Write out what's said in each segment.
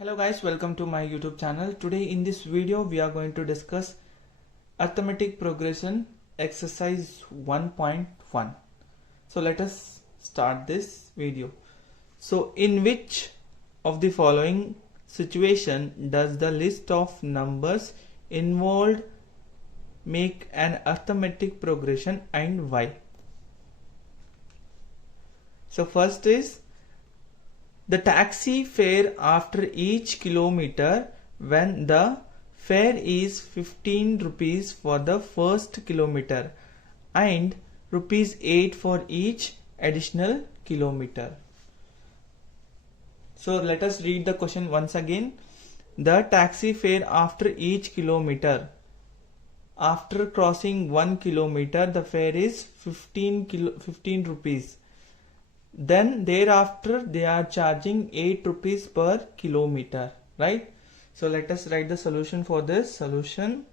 Hello guys, welcome to my YouTube channel. Today in this video we are going to discuss arithmetic progression exercise 1.1. So let us start this video. So in which of the following situation does the list of numbers involved make an arithmetic progression and why? So first is the taxi fare after each kilometer when the fare is 15 rupees for the first kilometer and rupees 8 for each additional kilometer. So let us read the question once again. The taxi fare after each kilometer. After crossing 1 kilometer, the fare is 15 rupees. Then thereafter they are charging 8 rupees per kilometer, right? So let us write the solution for this. Solution,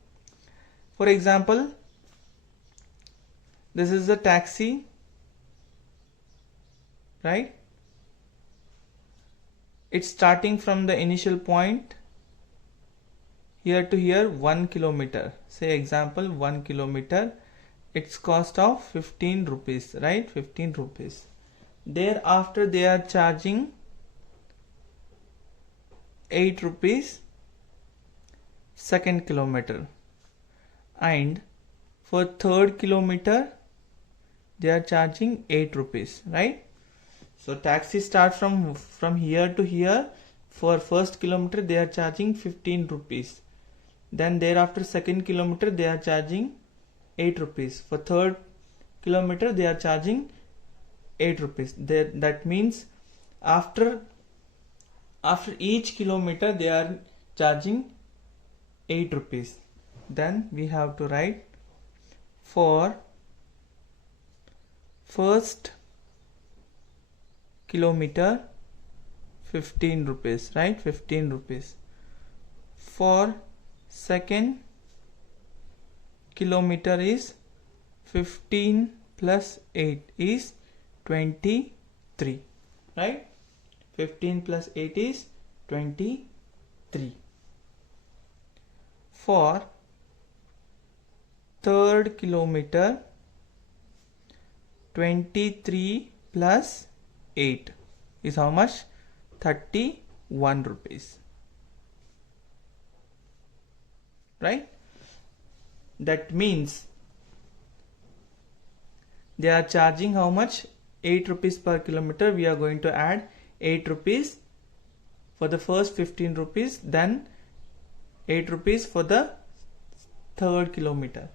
for example, this is the taxi, right? It's starting from the initial point here to here 1 kilometer. Say example 1 kilometer, its cost of 15 rupees, right? 15 rupees. Thereafter they are charging 8 rupees second kilometer, and for third kilometer they are charging 8 rupees, right? So taxi start from here to here. For first kilometer they are charging 15 rupees. Then thereafter second kilometer they are charging 8 rupees. For third kilometer they are charging 8 rupees. That means after each kilometer they are charging 8 rupees. Then we have to write for first kilometer 15 rupees, right? 15 rupees. For second kilometer is 15 plus 8 is 23, right? 15 plus 8 is 23. For third kilometer 23 plus 8 is how much? 31 rupees, right? That means they are charging how much? 8 rupees per kilometer. We are going to add 8 rupees for the first 15 rupees, then 8 rupees for the third kilometer.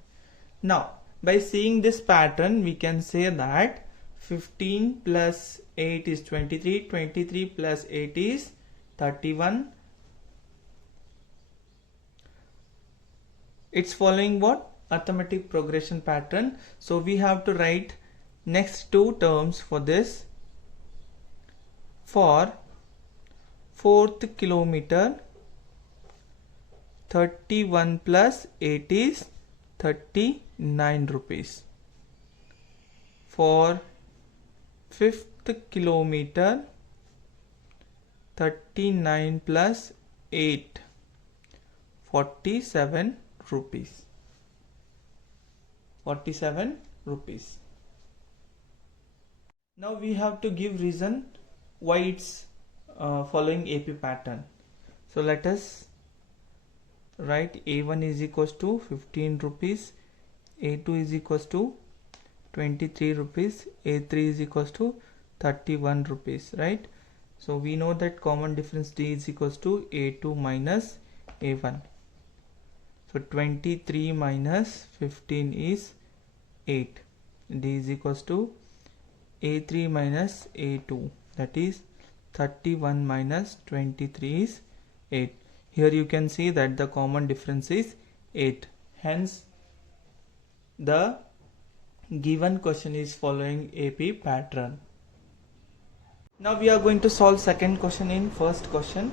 Now by seeing this pattern we can say that 15 plus 8 is 23, 23 plus 8 is 31. It's following what? Arithmetic progression pattern. So we have to write next two terms for this. For fourth kilometer 31 plus 8 is 39 rupees. For fifth kilometer 39 plus 8 47 rupees. 47 rupees. Now we have to give reason why it's following AP pattern. So let us write A1 is equals to 15 rupees, A2 is equals to 23 rupees, A3 is equals to 31 rupees, right? So we know that common difference D is equals to A2 minus A1. So 23 minus 15 is 8. D is equals to A3 minus A2, that is 31 minus 23 is 8. Here you can see that the common difference is 8. Hence the given question is following AP pattern. Now we are going to solve second question in first question.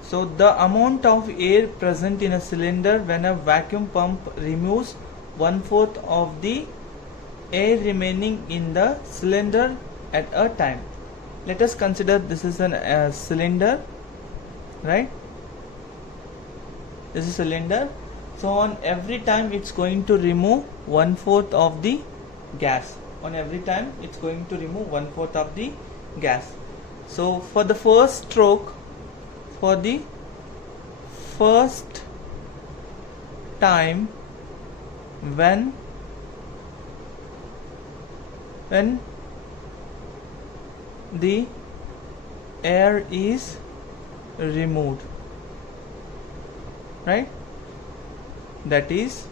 So the amount of air present in a cylinder when a vacuum pump removes 1/4 of the air remaining in the cylinder at a time. Let us consider this is a cylinder right? This is cylinder. So on every time it's going to remove 1/4 of the gas. On every time it's going to remove 1/4 of the gas. So for the first stroke, for the first time when the air is removed, right, that is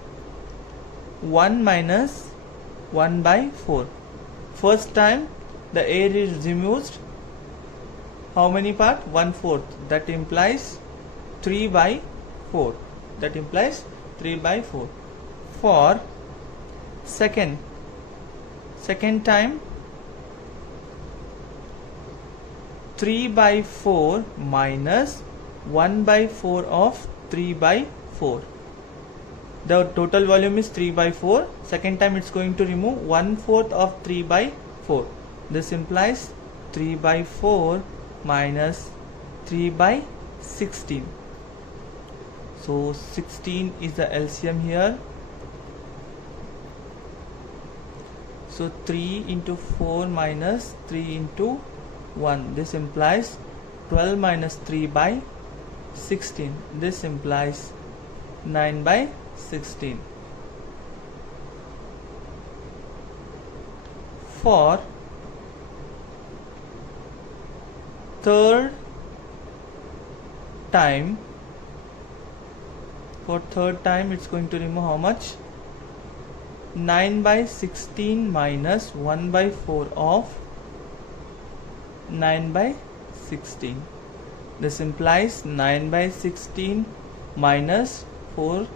1 minus 1 by 4. First time the air is removed, how many part? 1/4. That implies 3 by 4. That implies 3 by 4. For second time, 3 by 4 minus 1 by 4 of 3 by 4. The total volume is 3 by 4. Second time it's going to remove 1/4 of 3 by 4. This implies 3 by 4 minus 3 by 16. So 16 is the LCM here. So 3 into 4 minus 3 into 1. This implies 12 minus 3 by 16. This implies 9 by 16. For third time, it's going to remove how much? 9 by 16 minus 1 by 4 of 9 by 16. This implies 9 by 16 minus 4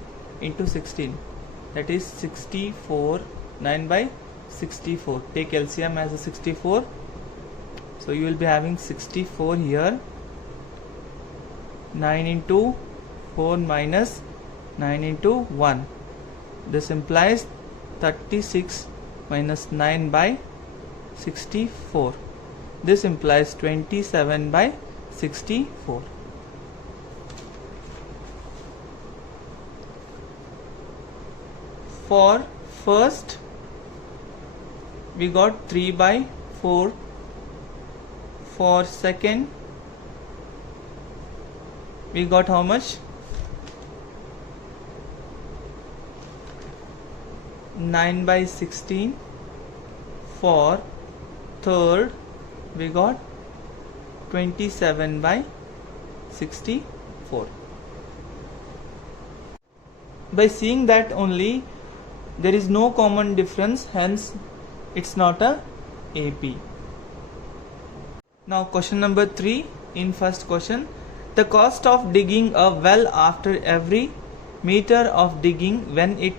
into 16, that is 64. 9 by 64. Take LCM as a 64. So you will be having 64 here. 9 into 4 minus 9 into 1. This implies 36 minus 9 by 64. This implies 27 by 64. For first we got 3 by 4. For second we got how much? 9 by 16. For third we got 27 by 64. By seeing that only, there is no common difference, hence it's not a AP. Now question number 3. In first question, the cost of digging a well after every meter of digging, when it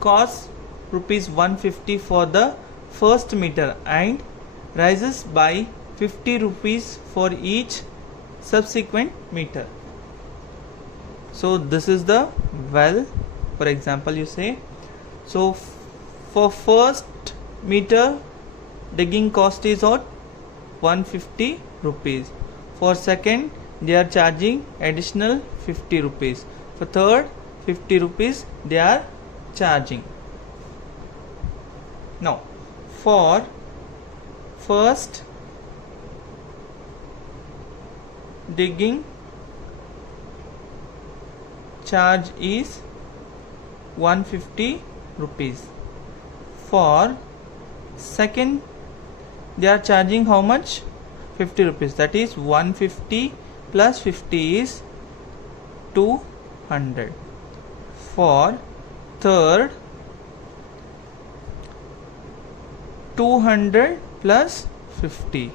costs rupees 150 for the first meter and rises by 50 rupees for each subsequent meter. So this is the well, for example you say. So for first meter digging cost is what? 150 rupees. For second they are charging additional 50 rupees. For third 50 rupees they are charging. Now for first digging charge is 150 rupees. For second they are charging how much? 50 rupees. That is 150 plus 50 is 200. For third 200 plus 50.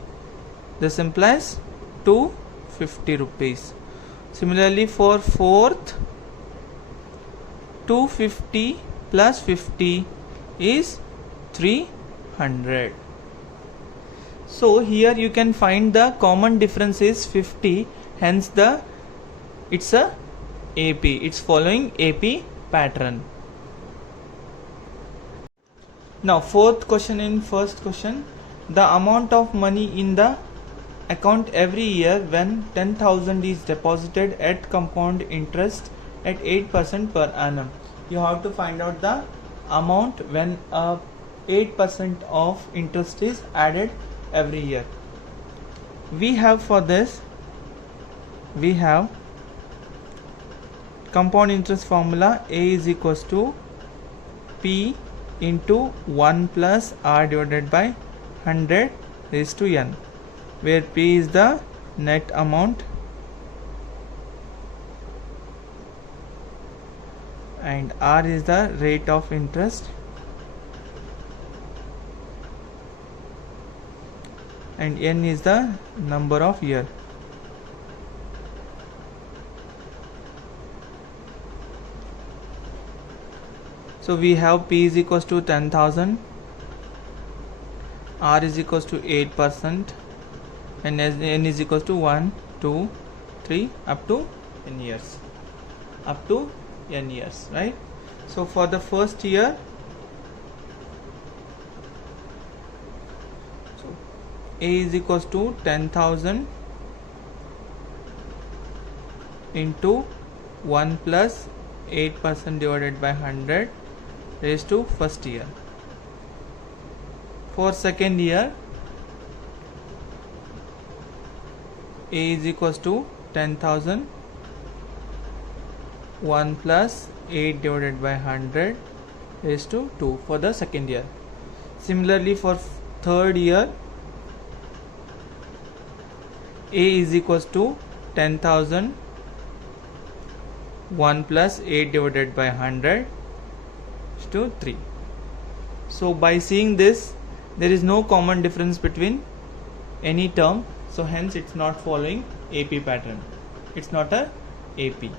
This implies 250 rupees. Similarly for fourth 250 plus 50 is 300. So here you can find the common difference is 50, hence it's a AP. It's following AP pattern. Now fourth question in first question, the amount of money in the account every year when 10,000 is deposited at compound interest at 8% per annum. You have to find out the amount when 8% of interest is added every year. We have for this, we have compound interest formula. A is equals to P into 1 plus R divided by 100 raised to N, where P is the net amount and R is the rate of interest and N is the number of year. So we have P is equals to 10,000, R is equals to 8%, and N is equals to 1, 2, 3 up to n years. Up to n years, right? So for the first year, so A is equals to 10,000 into 1 plus 8% divided by 100 raised to first year. For second year, A is equals to 10,000 1 plus 8 divided by 100 raised to 2 for the second year. Similarly for third year, A is equals to 10,000 1 plus 8 divided by 100 to 3. So by seeing this, there is no common difference between any term, so hence it's not following AP pattern. It's not a AP.